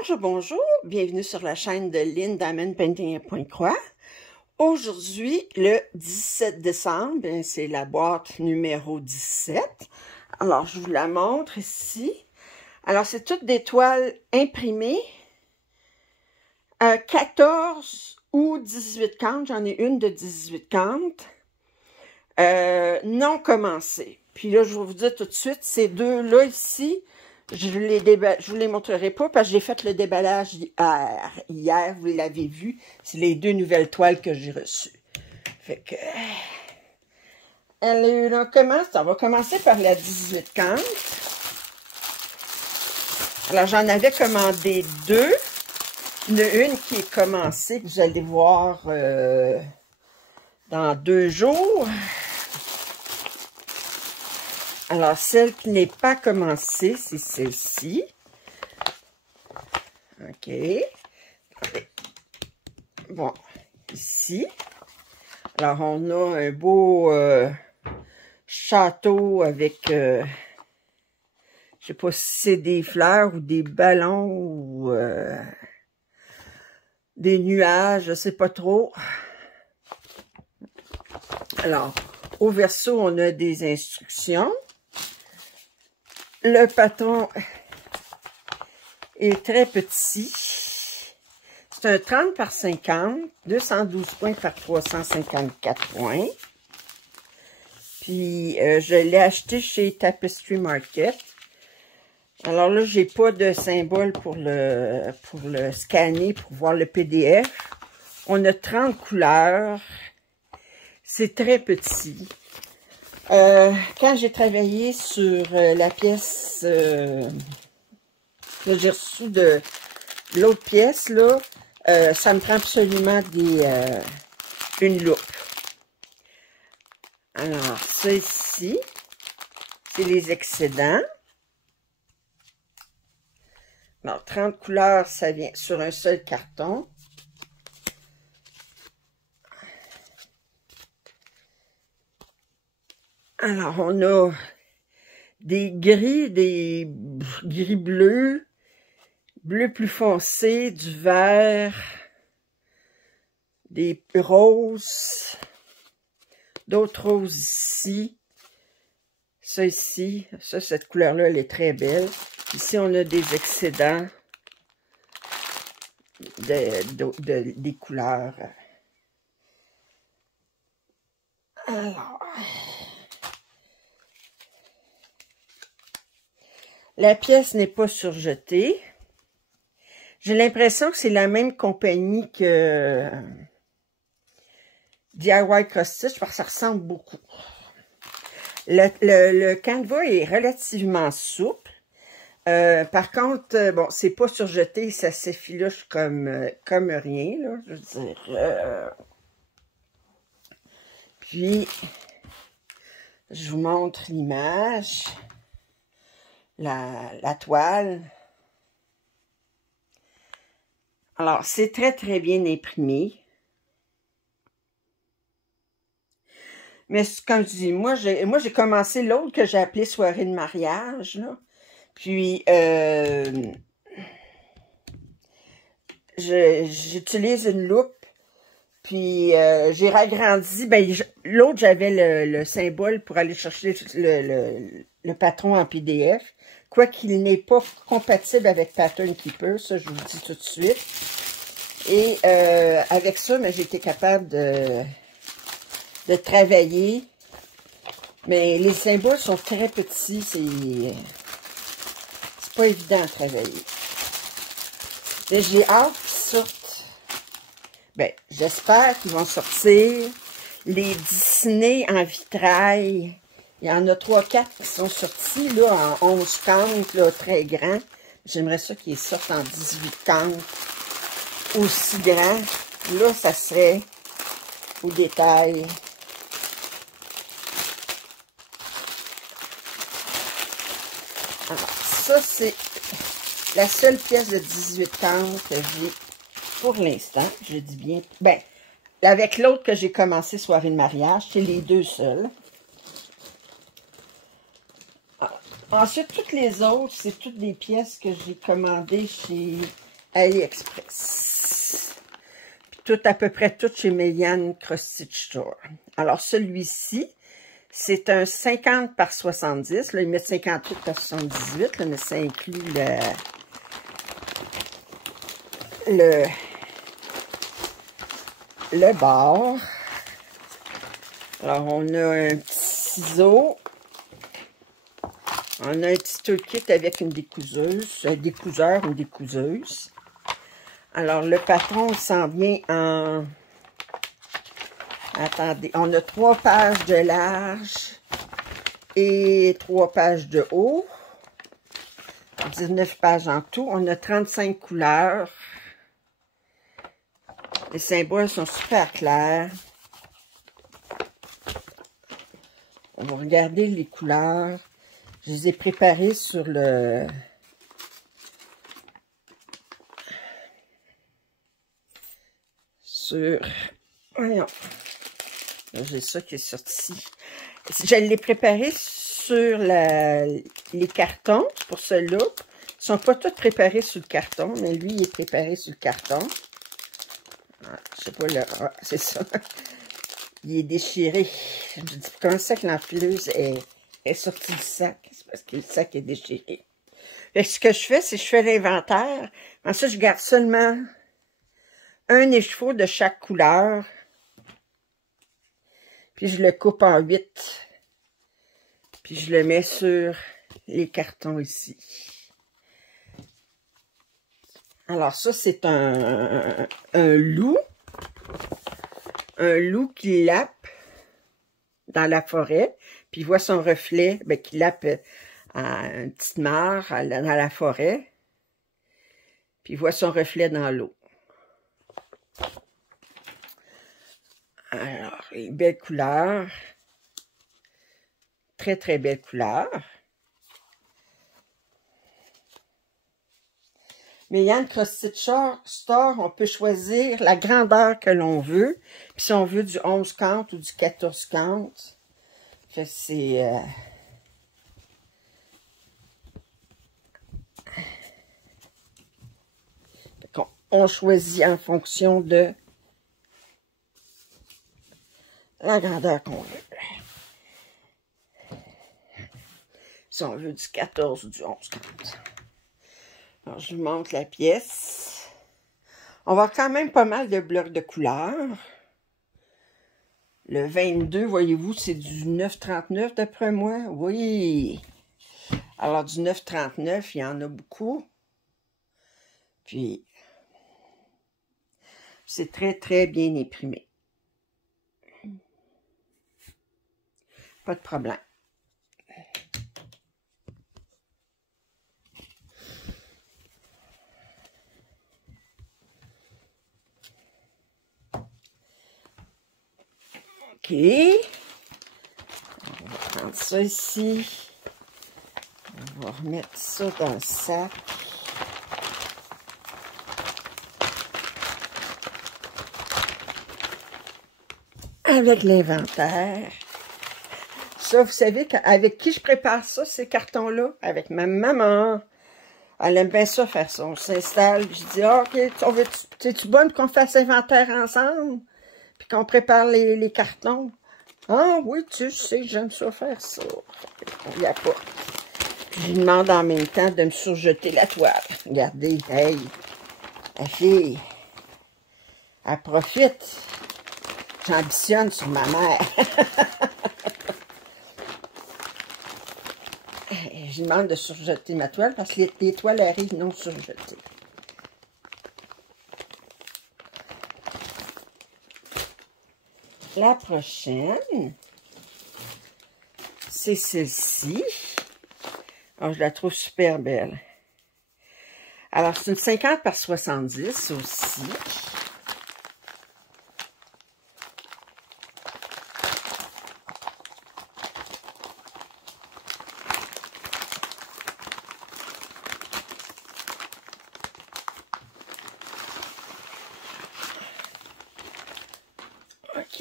Bonjour, bonjour, bienvenue sur la chaîne de Lynn Diamond Painting à Pointe-Croix. Aujourd'hui, le 17 décembre, c'est la boîte numéro 17. Alors, je vous la montre ici. Alors, c'est toutes des toiles imprimées. 14 ou 18 cantes, j'en ai une de 18 cantes. Non commencées. Puis là, je vais vous dire tout de suite, ces deux-là ici, je vous les montrerai pas parce que j'ai fait le déballage hier, vous l'avez vu. C'est les deux nouvelles toiles que j'ai reçues. Fait que... on va commencer par la 18 cantes. Alors, j'en avais commandé deux. Il y en a une qui est commencée, que vous allez voir dans 2 jours. Alors, celle qui n'est pas commencée, c'est celle-ci. OK. Bon, ici. Alors, on a un beau château avec, je sais pas si c'est des fleurs ou des ballons ou des nuages, je sais pas trop. Alors, au verso, on a des instructions. Le patron est très petit. C'est un 30 par 50, 212 points par 354 points. Puis, je l'ai acheté chez Tapestry Market. Alors là, j'ai pas de symbole pour le scanner, pour voir le PDF. On a 30 couleurs. C'est très petit. Quand j'ai travaillé sur la pièce que j'ai reçue de l'autre pièce, là, ça me prend absolument une loupe. Alors, ça ici, c'est les excédents. Alors, 30 couleurs, ça vient sur un seul carton. Alors, on a des gris bleus, bleu plus foncé, du vert, des roses, d'autres roses ici. Ça ici, cette couleur-là, elle est très belle. Ici, on a des excédents des couleurs. Alors... La pièce n'est pas surjetée. J'ai l'impression que c'est la même compagnie que DIY Cross Stitch parce que ça ressemble beaucoup. Le canevas est relativement souple. Par contre, bon, c'est pas surjeté, ça s'effiloche comme rien, là, je veux dire. Puis, je vous montre l'image. La toile. Alors, c'est très, très bien imprimé. Mais comme je dis, moi, j'ai commencé l'autre que j'ai appelé soirée de mariage, là. Puis, j'utilise une loupe. Puis, j'ai ragrandi. Ben, l'autre, j'avais le symbole pour aller chercher le patron en PDF. Quoiqu'il n'est pas compatible avec Pattern Keeper, ça je vous le dis tout de suite. Et avec ça, j'ai été capable de travailler. Mais les symboles sont très petits, c'est pas évident à travailler. Mais j'ai hâte qu'ils sortent. Ben, j'espère qu'ils vont sortir les Disney en vitrail. Il y en a 3-4 qui sont sortis, là, en 11 cantes, là, très grands. J'aimerais ça qu'ils sortent en 18 cantes, aussi grands. Là, ça serait au détail. Alors, ça, c'est la seule pièce de 18 cantes que j'ai pour l'instant. Je dis bien, ben, avec l'autre que j'ai commencé soirée de mariage, c'est les deux seuls. Ensuite, toutes les autres, c'est toutes des pièces que j'ai commandées chez AliExpress. Puis tout, à peu près tout chez Melian Cross Stitch Store. Alors, celui-ci, c'est un 50 par 70. Là, ils mettent 58 par 78, là, mais ça inclut le bord. Alors, on a un petit ciseau. On a un petit toolkit avec une découseuse, un découseur ou découseuse. Alors, le patron s'en vient en... Attendez, on a 3 pages de large et 3 pages de haut. 19 pages en tout. On a 35 couleurs. Les symboles sont super clairs. On va regarder les couleurs. Je les ai préparées sur le... Voyons. J'ai ça qui est sorti. Je l'ai préparé sur les cartons. Pour ceux-là. Ils ne sont pas tous préparés sur le carton, mais lui, il est préparé sur le carton. Ah, je sais pas, là. Ah, c'est ça. Il est déchiré. Je me dis, comment ça que l'enfileuse est sortie du sac? C'est parce que le sac est déchiré. Fait que ce que je fais, c'est que je fais l'inventaire. Ensuite, je garde seulement un écheveau de chaque couleur. Puis je le coupe en 8. Puis je le mets sur les cartons ici. Alors ça, c'est un loup. Un loup qui lappe dans la forêt. Puis il voit son reflet, ben, qui lappe à une petite mare dans la forêt. Puis il voit son reflet dans l'eau. Alors, les belles couleurs. Très, très belles couleurs. Mais Melian Cross Stitch Store, on peut choisir la grandeur que l'on veut. Puis si on veut du 11 count ou du 14 count. Fait que c'est... on choisit en fonction de la grandeur qu'on veut. Si on veut du 14 ou du 11 count. Alors, je vous montre la pièce. On va avoir quand même pas mal de blocs de couleurs. Le 22, voyez-vous, c'est du 9,39 d'après moi. Oui. Alors, du 9,39, il y en a beaucoup. Puis, c'est très, très bien imprimé. Pas de problème. OK. On va prendre ça ici. On va remettre ça dans le sac. Avec l'inventaire. Ça, vous savez, avec qui je prépare ça, ces cartons-là? Avec ma maman. Elle aime bien ça, faire ça. On s'installe, je dis, ah, OK, es-tu bonne qu'on fasse l'inventaire ensemble? Puis qu'on prépare les cartons. Ah oui, tu sais, j'aime ça faire ça. On y apporte. Puis je lui demande en même temps de me surjeter la toile. Regardez, hey, la fille, elle profite. J'ambitionne sur ma mère. Je lui demande de surjeter ma toile parce que les toiles arrivent non surjetées. La prochaine, c'est celle-ci. Alors, je la trouve super belle. Alors, c'est une 50 par 70 aussi.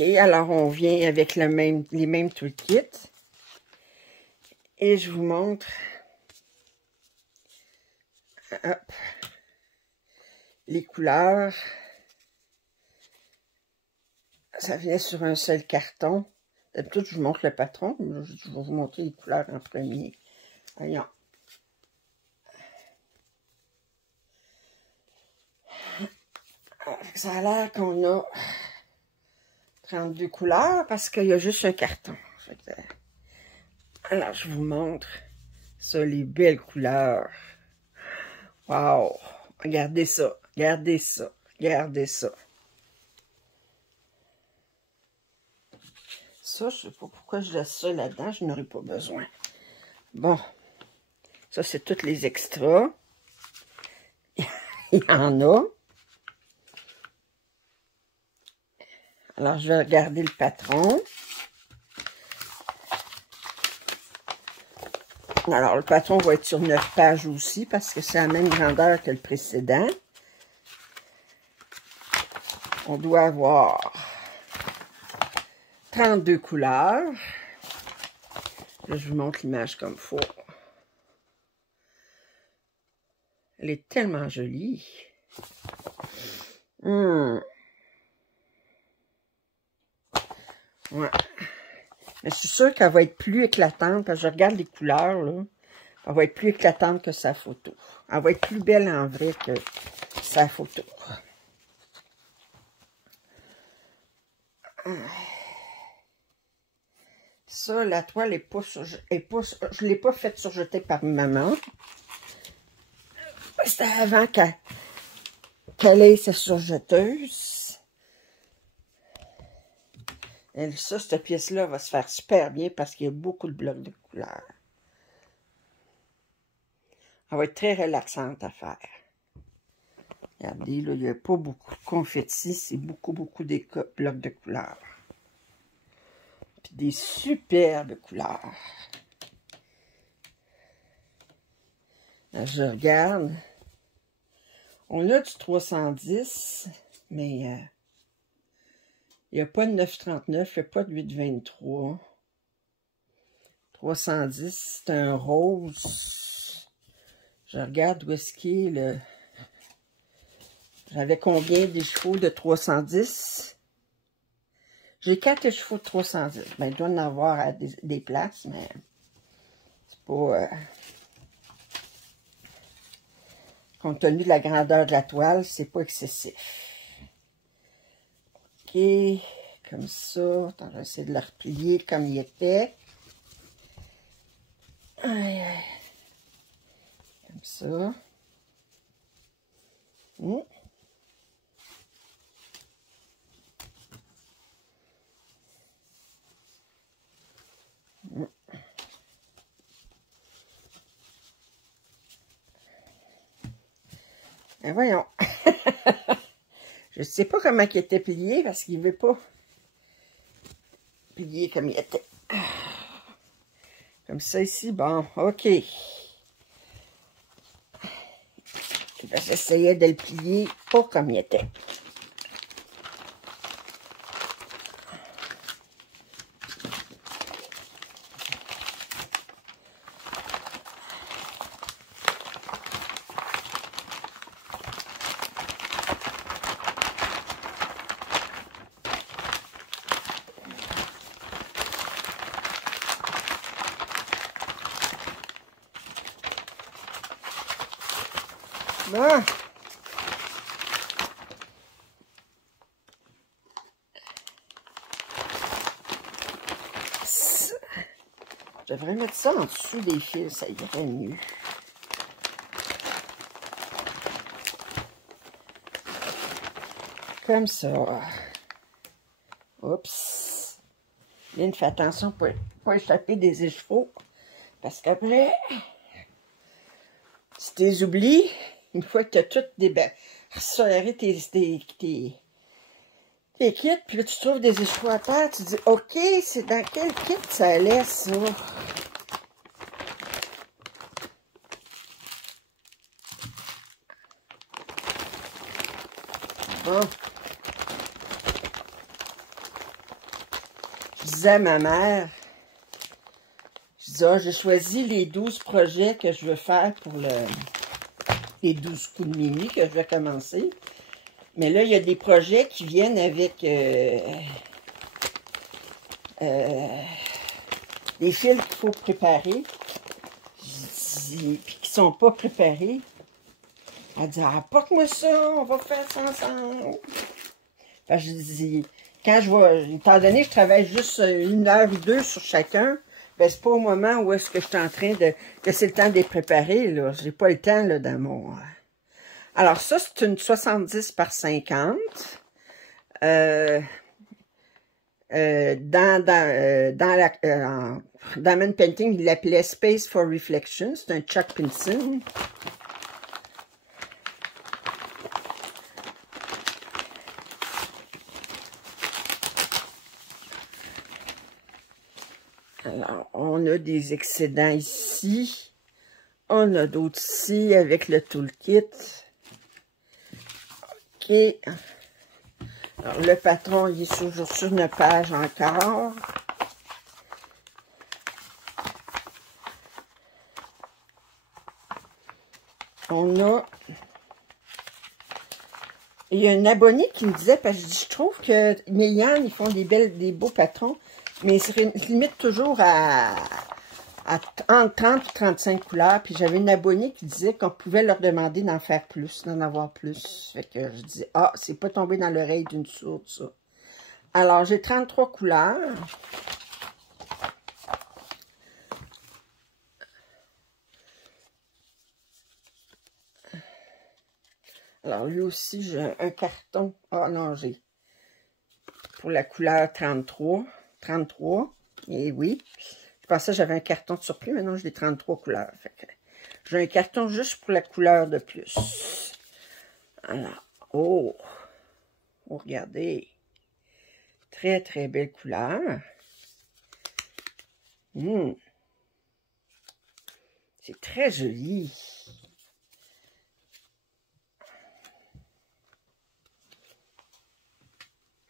OK, alors on vient avec les mêmes toolkits. Et je vous montre. Hop. les couleurs. Ça vient sur un seul carton. D'habitude, je vous montre le patron. Je vais vous montrer les couleurs en premier. Voyons. Ça a l'air qu'on a 32 couleurs parce qu'il y a juste un carton. Alors, je vous montre ça, les belles couleurs. Wow! Regardez ça, regardez ça, regardez ça. Ça, je ne sais pas pourquoi je laisse ça là-dedans, je n'aurais pas besoin. Bon, ça, c'est tous les extras. Il y en a. Alors, je vais regarder le patron. Alors, le patron va être sur 9 pages aussi, parce que c'est la même grandeur que le précédent. On doit avoir 32 couleurs. Là, je vous montre l'image comme il faut. Elle est tellement jolie. Ouais. Mais je suis sûre qu'elle va être plus éclatante, parce que je regarde les couleurs, là. Elle va être plus éclatante que sa photo. Elle va être plus belle en vrai que sa photo. Ça, la toile est pas, je ne l'ai pas faite surjeter par maman. C'était avant qu'elle ait sa surjeteuse. Et ça, cette pièce-là va se faire super bien parce qu'il y a beaucoup de blocs de couleurs. Elle va être très relaxante à faire. Regardez, là, il n'y a pas beaucoup de confetti, c'est beaucoup des blocs de couleurs. Puis des superbes couleurs. Là, je regarde. On a du 310, mais il n'y a pas de 9,39, il n'y a pas de 8,23. 310, c'est un rose. Je regarde où est-ce qu'il est le... J'avais combien des chevaux de 310? J'ai 4 chevaux de 310. Ben, il doit en avoir à des places, mais c'est pas... compte tenu de la grandeur de la toile, c'est pas excessif. OK, comme ça. Attends, je vais essayer de le replier comme il était. Aïe, aïe. Comme ça. Ben voyons. Je ne sais pas comment il était plié parce qu'il ne veut pas plier comme il était. Comme ça ici, bon, OK. J'essayais de le plier pas comme il était. Bon. Je devrais mettre ça en dessous des fils, ça irait mieux. Comme ça. Oups. Lynn, fais attention pour pas échapper des échevaux. Parce qu'après, si tu les oublies, une fois que tu as tout resserré tes kits, puis là, tu trouves des échevaux à terre, tu dis, OK, c'est dans quel kit ça allait, ça? Bon. Je disais à ma mère, je disais, j'ai choisi les 12 projets que je veux faire pour les 12 coups de minuit que je vais commencer. Mais là, il y a des projets qui viennent avec des fils qu'il faut préparer. Puis qui sont pas préparés. Elle dit, apporte-moi ça, on va faire ça ensemble. Fait que je dis, quand je vais, étant donné que je travaille juste 1 heure ou 2 sur chacun, ben c'est pas au moment où est-ce que je suis en train de, que c'est le temps de les préparer, là. J'ai pas le temps, là, dans mon... Alors ça, c'est une 70 par 50. Dans Diamond Painting, il l'appelait Space for Reflection. C'est un Chuck Pinson. Alors, on a des excédents ici. On a d'autres ici avec le toolkit. OK. Alors, le patron, il est toujours sur une page encore. On a... Il y a un abonné qui me disait, parce que je trouve que Méliane, ils font des beaux patrons, mais ils se limitent toujours à entre 30 et 35 couleurs. Puis j'avais une abonnée qui disait qu'on pouvait leur demander d'en faire plus, d'en avoir plus. Fait que je dis, ah, c'est pas tombé dans l'oreille d'une sourde, ça. Alors, j'ai 33 couleurs. Alors, lui aussi, j'ai un carton. Ah non, j'ai pour la couleur 33. 33. Et oui. Je pensais que j'avais un carton de surplus, mais non, j'ai 33 couleurs. Fait que j'ai un carton juste pour la couleur de plus. Alors, oh, regardez. Très, très belle couleur. C'est très joli.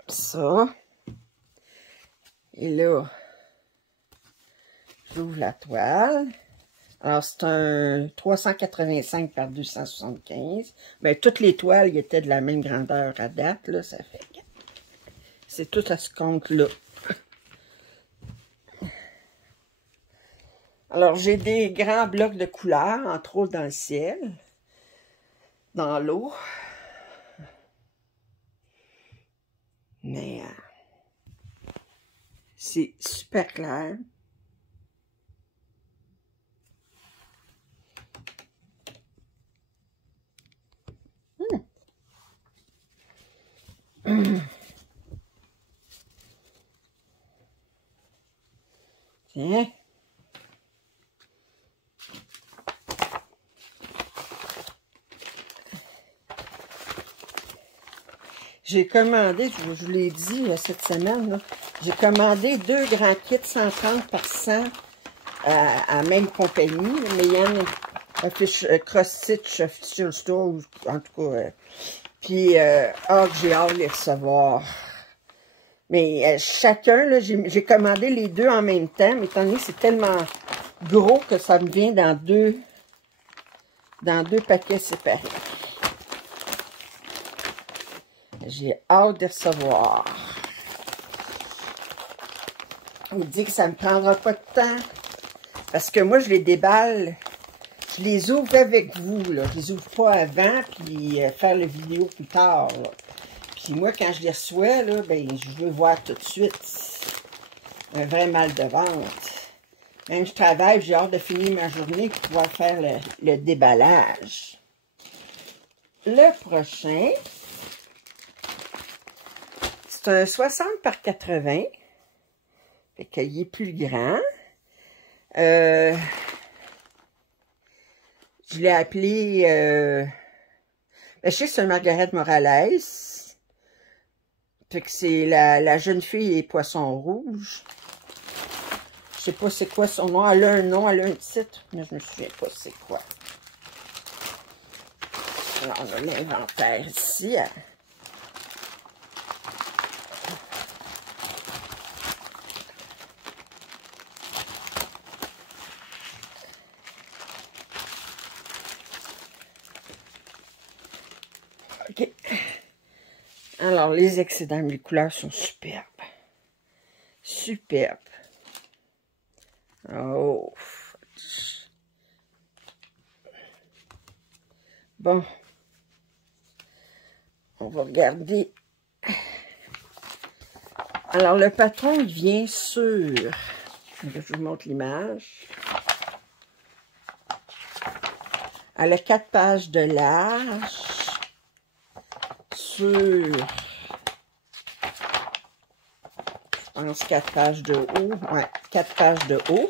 Ça. Et là, j'ouvre la toile. Alors, c'est un 385 par 275. Mais toutes les toiles, ils étaient de la même grandeur à date, là. Ça fait... C'est tout à ce compte-là. Alors, j'ai des grands blocs de couleurs, entre autres dans le ciel, dans l'eau. Mais c'est super clair. Tiens. J'ai commandé, je vous l'ai dit cette semaine, j'ai commandé 2 grands kits 130 par 100 à même compagnie. Mais il y en a Cross Stitch Official Store, ou, en tout cas. Puis, j'ai hâte de les recevoir. Mais chacun, là, j'ai commandé les 2 en même temps, mais étant donné que c'est tellement gros que ça me vient dans deux paquets séparés. J'ai hâte de recevoir. On me dit que ça ne me prendra pas de temps. Parce que moi, je les déballe. Je les ouvre avec vous, là. Je les ouvre pas avant, puis faire la vidéo plus tard, là. Puis moi, quand je les reçois, là, ben, je veux voir tout de suite. Un vrai mal de ventre. Même je travaille, j'ai hâte de finir ma journée pour pouvoir faire le déballage. Le prochain, c'est un 60 par 80. Fait qu'il est plus grand. Je l'ai appelé... je sais que c'est un Margaret Morales. Fait que c'est la jeune fille et poisson rouge. Je sais pas c'est quoi son nom. Elle a un nom, elle a un titre, mais je me souviens pas c'est quoi. Alors, on a l'inventaire ici. OK. Alors, les excédents multicouleurs sont superbes. Superbes. Oh. Bon. On va regarder. Alors, le patron, il vient sur... Je vous montre l'image. Elle a 4 pages de large sur, je pense, 4 pages de haut. Ouais, 4 pages de haut.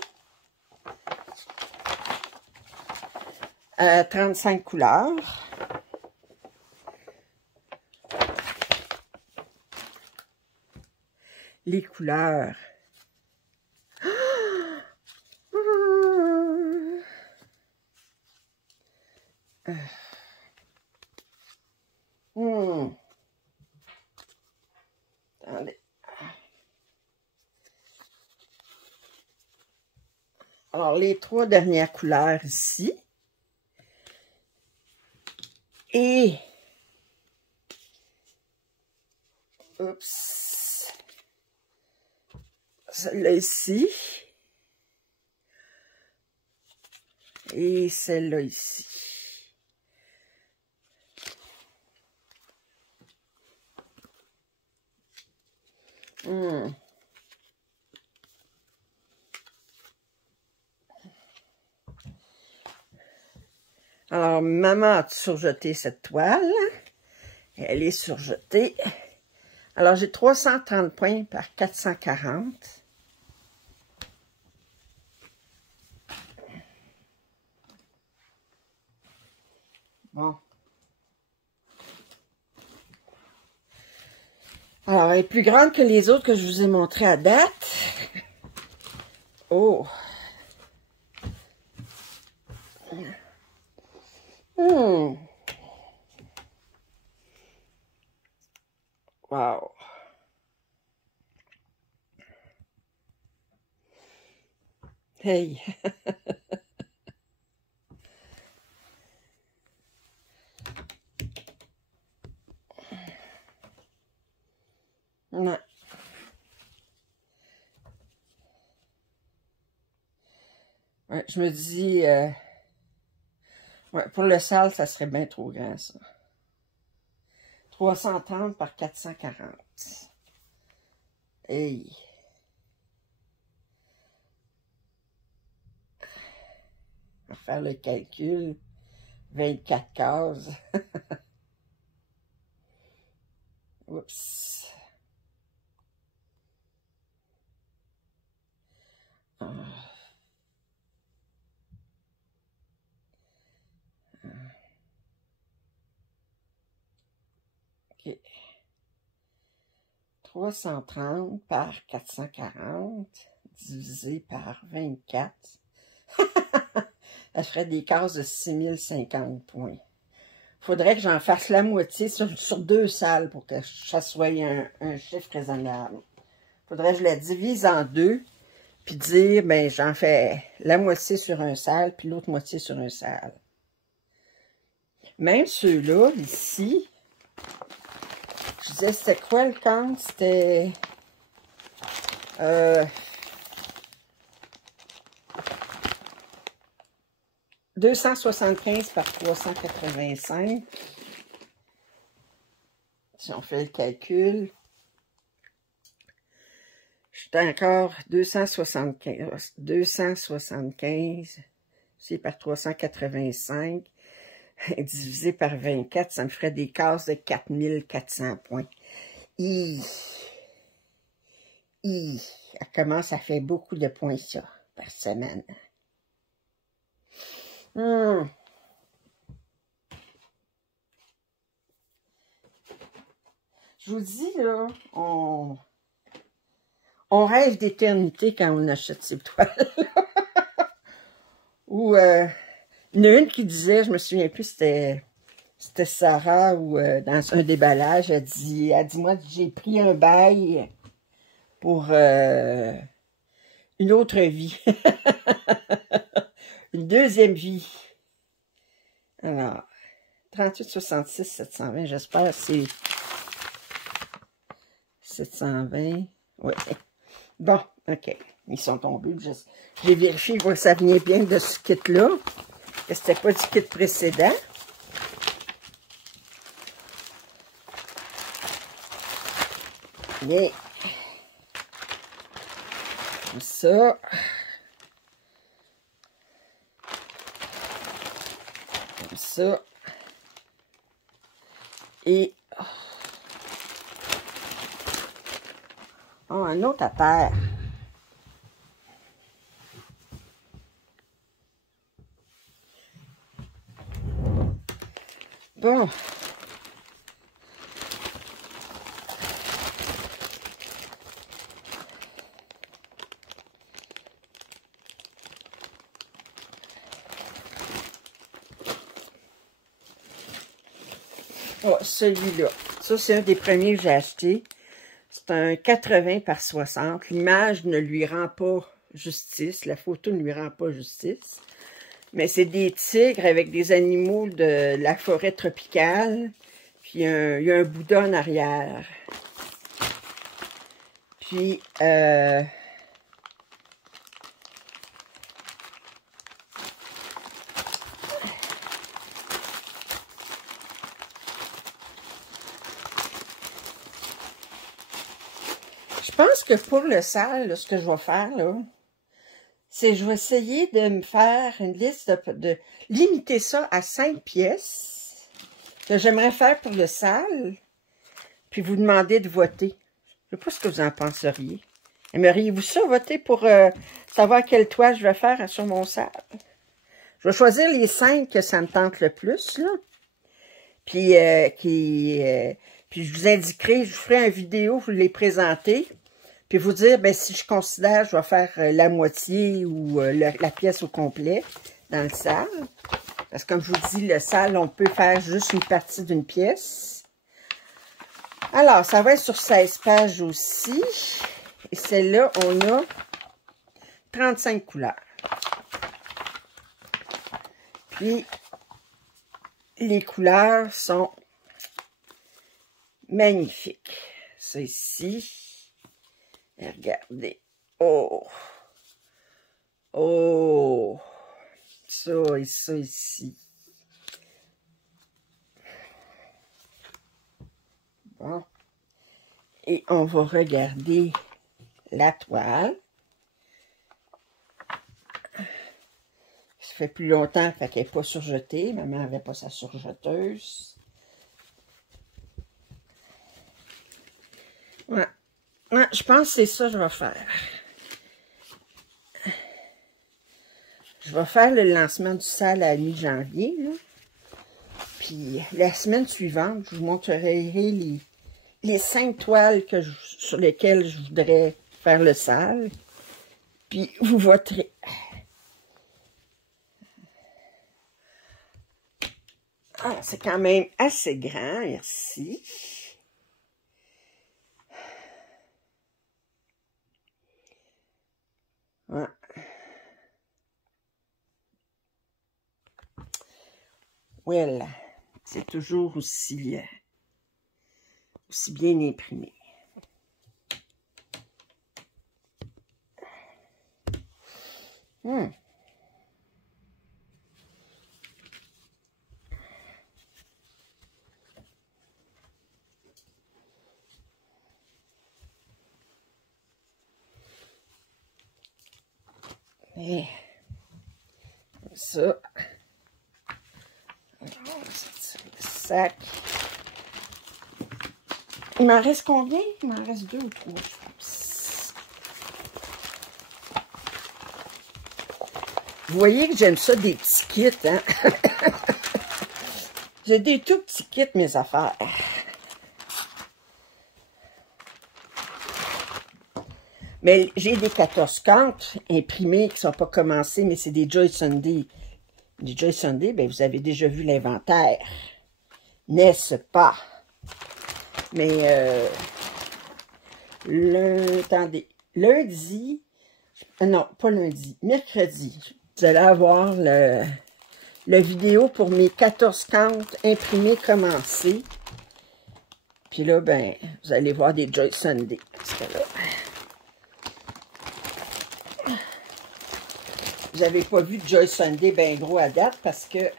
35 couleurs. Les couleurs. Attendez. Alors, les 3 dernières couleurs ici. Et... Oups. Celle-là ici. Et celle-là ici. Alors, maman a surjeté cette toile. Elle est surjetée. Alors, j'ai 330 points par 440. Bon. Alors, elle est plus grande que les autres que je vous ai montrées à date. Oh! Wow! Hey! Non. Ouais, je me dis... ouais, pour le sale, ça serait bien trop grand, ça. 330 par 440. Hey! On va faire le calcul. 24 cases. Oups. OK. 330 par 440 divisé par 24. Elle ferait des cases de 6050 points. Faudrait que j'en fasse la moitié sur 2 salles pour que ça soit un chiffre raisonnable. Faudrait que je la divise en 2, puis dire, ben j'en fais la moitié sur un salle, puis l'autre moitié sur un salle. Même ceux-là, ici, je disais, c'était quoi le compte? C'était... 275 par 385. Si on fait le calcul, j'étais encore 275 c'est par 385 divisé par 24, ça me ferait des cases de 4400 points. Comment ça fait beaucoup de points, ça, par semaine. Je vous dis, là, on rêve d'éternité quand on achète ces toiles. Ou, il y en a une qui disait, je me souviens plus, c'était Sarah, ou dans un déballage, elle dit moi, j'ai pris un bail pour une autre vie. Une deuxième vie. Alors, 38,66, 720. J'espère que c'est 720. Oui. Bon, OK. Ils sont tombés. J'ai vérifié que ça venait bien de ce kit-là. Que c'était pas du kit précédent. Mais, comme ça. Comme ça. Et, oh, un autre à terre. Bon. Oh, celui-là. Ça, c'est un des premiers que j'ai acheté. C'est un 80 par 60. L'image ne lui rend pas justice. La photo ne lui rend pas justice. Mais c'est des tigres avec des animaux de la forêt tropicale. Puis il y a un Bouddha en arrière. Puis, je pense que pour le sale, là, ce que je vais faire, là, c'est que je vais essayer de me faire une liste de limiter ça à 5 pièces que j'aimerais faire pour le sale, puis vous demander de voter. Je ne sais pas ce que vous en penseriez. Aimeriez-vous ça, voter pour savoir quelle toile je vais faire sur mon sale? Je vais choisir les 5 que ça me tente le plus, là. Puis, puis je vous indiquerai, je vous ferai une vidéo, vous les présenter. Puis vous dire, ben si je considère, je vais faire la moitié ou la pièce au complet dans le sale. Parce que comme je vous dis, le sale, on peut faire juste une partie d'une pièce. Alors, ça va être sur 16 pages aussi. Et celle-là, on a 35 couleurs. Puis, les couleurs sont magnifiques. Ça ici. Et regardez. Oh! Oh! Ça et ça ici. Bon. Et on va regarder la toile. Ça fait plus longtemps qu'elle n'est pas surjetée. Maman n'avait pas sa surjeteuse. Ouais. Ouais, je pense que c'est ça que je vais faire. Je vais faire le lancement du sale à la mi-janvier. Puis la semaine suivante, je vous montrerai les 5 toiles sur lesquelles je voudrais faire le sale. Puis vous voterez. Ah, c'est quand même assez grand, merci. Ouais. Well, c'est toujours aussi bien imprimé. Et ça. Le sac. Il m'en reste combien? Il m'en reste 2 ou 3, je pense. Vous voyez que j'aime ça, des petits kits, hein? J'ai des tout petits kits, mes affaires. Mais j'ai des 14 cantes imprimés qui ne sont pas commencés, mais c'est des Joy Sunday. Les Joy Sunday, ben, vous avez déjà vu l'inventaire. N'est-ce pas? Mais, attendez, lundi, non, pas lundi, mercredi, vous allez avoir la vidéo pour mes 14 cantes imprimées commencées. Puis là, ben, vous allez voir des Joy Sunday. Parce que là, j'avais pas vu de Joy Sunday ben gros à date parce que,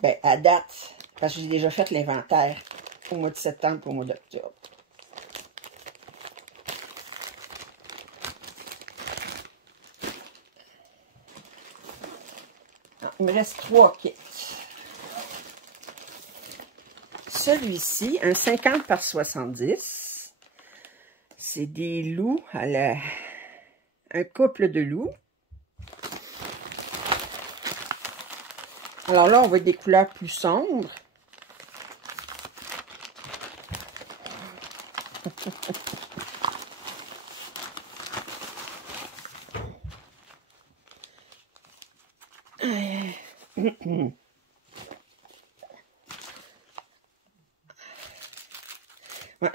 ben, à date, parce que j'ai déjà fait l'inventaire au mois de septembre et au mois d'octobre. Il me reste 3 kits. Celui-ci, un 50 par 70. C'est des loups à la... un couple de loups. Alors là, on voit des couleurs plus sombres.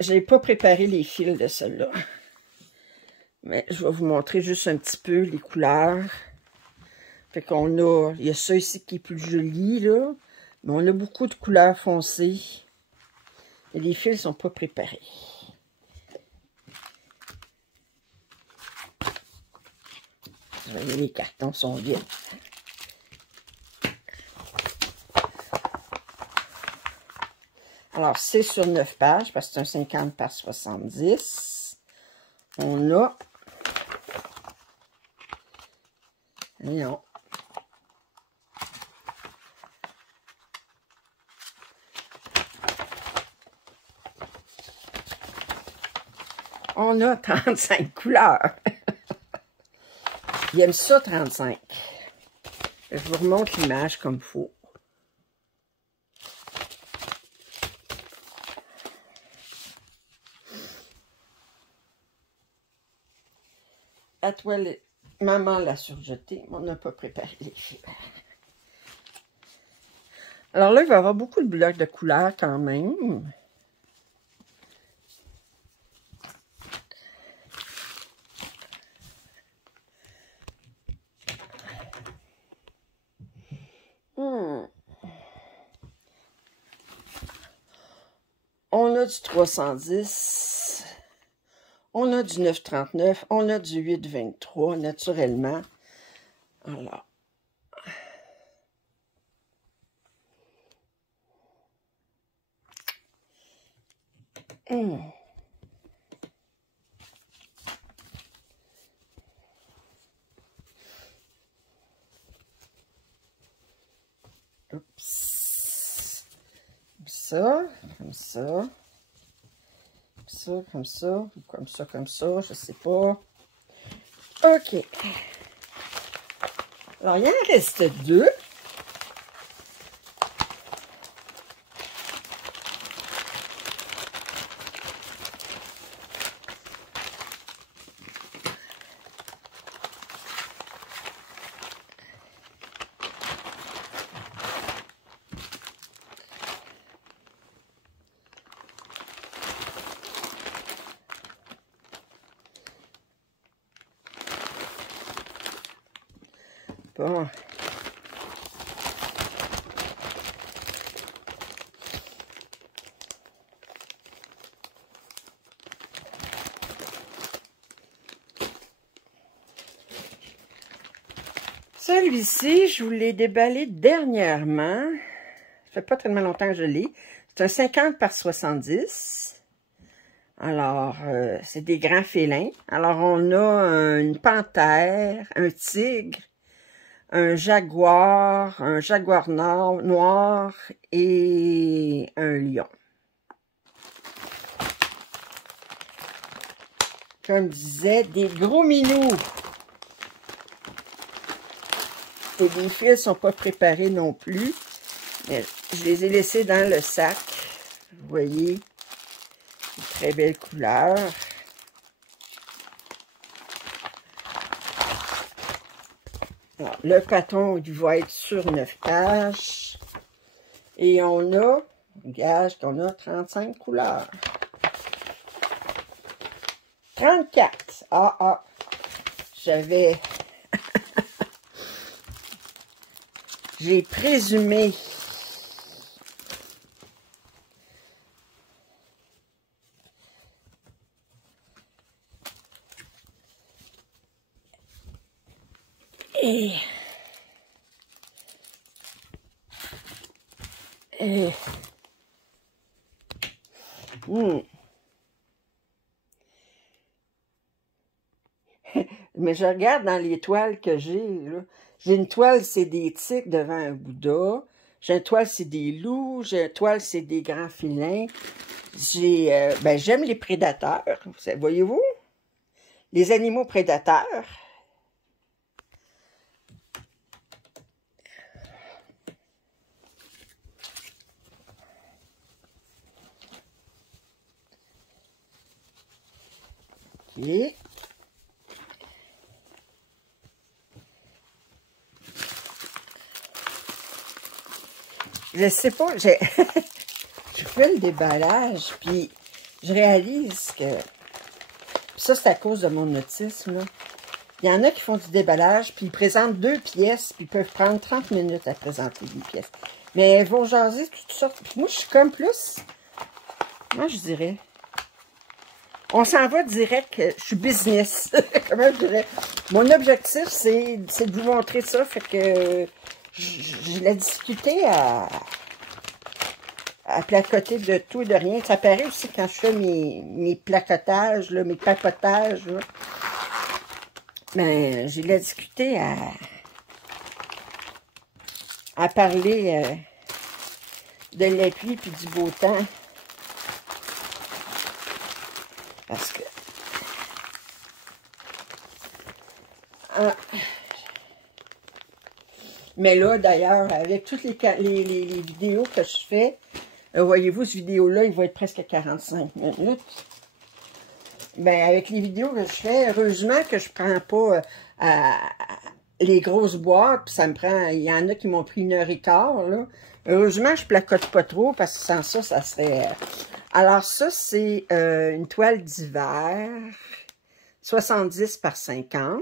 Je n'ai pas préparé les fils de celle-là. Mais je vais vous montrer juste un petit peu les couleurs. Fait qu'on a... Il y a ça ici qui est plus joli, là. Mais on a beaucoup de couleurs foncées. Et les fils ne sont pas préparés. Vous voyez, les cartons sont vides. Alors, c'est sur 9 pages, parce que c'est un 50 par 70. On a... Non. On a 35 couleurs. Il aime ça, 35. Je vous remonte l'image comme il faut. À toi, maman l'a surjeté, mais on n'a pas préparé les fils. Alors là, il va y avoir beaucoup de blocs de couleurs quand même. On a du 310, on a du 939, on a du 823 naturellement. Alors, oups. Ça, comme ça. Ça, comme ça, ou comme ça, comme ça, je sais pas. OK. Alors, il en reste 2. Bon. Celui-ci, je vous l'ai déballé dernièrement. Ça fait pas tellement longtemps que je l'ai. C'est un 50 par 70. Alors, c'est des grands félins. Alors, on a une panthère, un tigre, un jaguar noir et un lion. Comme je disais, des gros minous. Et les fils ne sont pas préparés non plus. Mais je les ai laissés dans le sac. Vous voyez, une très belle couleur. Alors, le paton, il va être sur 9 pages. Et on a, gage qu'on a 35 couleurs. 34. J'avais... J'ai présumé et mais je regarde dans les toiles que j'ai, là. J'ai une toile, c'est des tigres devant un Bouddha. J'ai une toile, c'est des loups. J'ai une toile, c'est des grands félins. Ben, j'aime les prédateurs. Voyez-vous? Les animaux prédateurs. OK. Je sais pas, je fais le déballage, puis je réalise que... Ça, c'est à cause de mon autisme, là. Il y en a qui font du déballage, puis ils présentent 2 pièces, puis ils peuvent prendre 30 minutes à présenter des pièces. Mais elles vont jaser toutes sortes. Puis moi, je suis comme plus... Moi, je dirais... On s'en va direct, je suis business. Comment je dirais? Mon objectif, c'est de vous montrer ça, fait que... J'ai la difficulté à placoter de tout et de rien. Ça paraît aussi quand je fais mes placotages, là, mes papotages. Là. Mais j'ai la difficulté à parler de la pluie puis du beau temps. Parce que... Mais là, d'ailleurs, avec toutes les vidéos que je fais, voyez-vous, cette vidéo-là, il va être presque à 45 minutes. Ben, avec les vidéos que je fais, heureusement que je prends pas les grosses boîtes, puis ça me prend... Il y en a qui m'ont pris 1h15, là. Heureusement, je placote pas trop, parce que sans ça, ça serait... Alors ça, c'est une toile d'hiver, 70 par 50.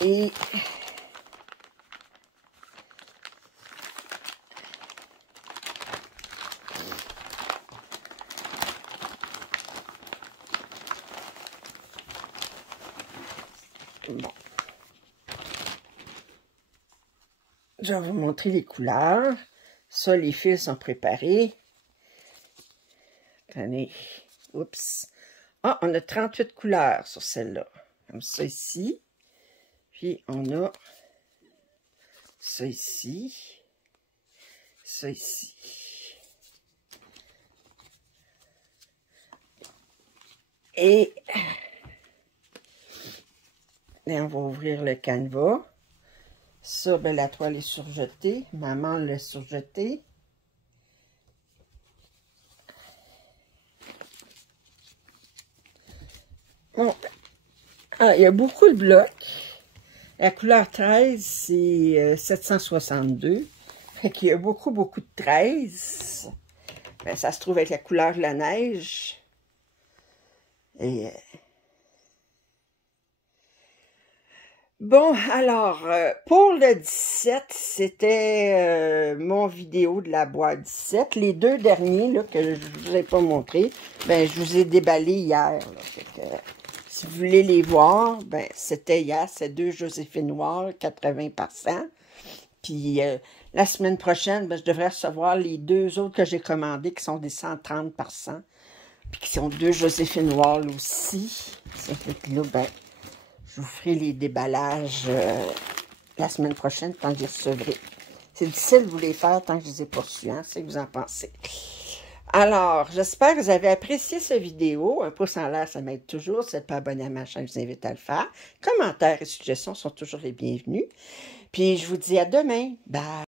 Et bon, je vais vous montrer les couleurs. Ça, les fils sont préparés. Attendez, oups. Ah, on a 38 couleurs sur celle-là. Comme ça ici. Puis, on a ça ici. Ça ici. Et on va ouvrir le canevas. Ça, ben, la toile est surjetée. Maman l'a surjetée. Bon. Ah, il y a beaucoup de blocs. La couleur 13, c'est 762. Fait qu'il y a beaucoup de 13. Ben, ça se trouve avec la couleur de la neige. Et... Bon, alors, pour le 17, c'était mon vidéo de la boîte 17. Les 2 derniers, là, que je ne vous ai pas montré, ben, je vous ai déballé hier. Là, fait que, si vous voulez les voir, ben, c'était hier, c'est 2 Joséphine Noire, 80%. Puis, la semaine prochaine, ben, je devrais recevoir les 2 autres que j'ai commandés, qui sont des 130%. Puis, qui sont 2 Joséphine Noire aussi. Ça fait que là, ben... Je vous ferai les déballages la semaine prochaine quand je les recevrai. C'est difficile de vous les faire tant que je les ai pas reçus, hein? C'est ce que vous en pensez. Alors, j'espère que vous avez apprécié cette vidéo. Un pouce en l'air, ça m'aide toujours. Si vous n'êtes pas abonné à ma chaîne, je vous invite à le faire. Commentaires et suggestions sont toujours les bienvenus. Puis, je vous dis à demain. Bye!